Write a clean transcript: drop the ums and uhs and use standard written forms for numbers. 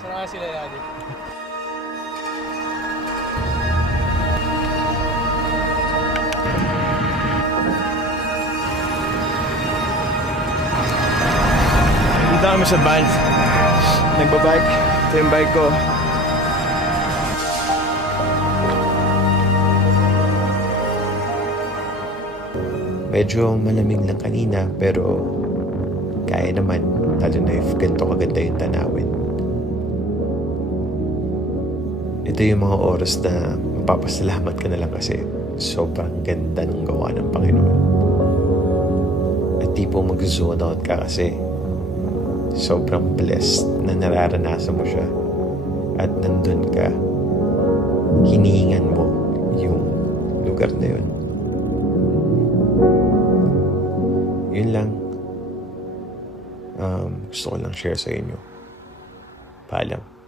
Saan nga sila Daddy? Dito kami sa Banff. Nagbabike. Ito yung bike ko. Medyo malamig lang kanina pero kaya naman, lalo na if ganito kaganda yung tanawin. Ito yung mga oras na mapapasalamat ka na lang kasi sobrang ganda ng gawa ng Panginoon. At tipong mag-zone out ka kasi sobrang blessed na nararanasan mo siya at nandun ka, hinihingan mo yung lugar na yun. Yun lang. Gusto ko lang share sa inyo. Paalam.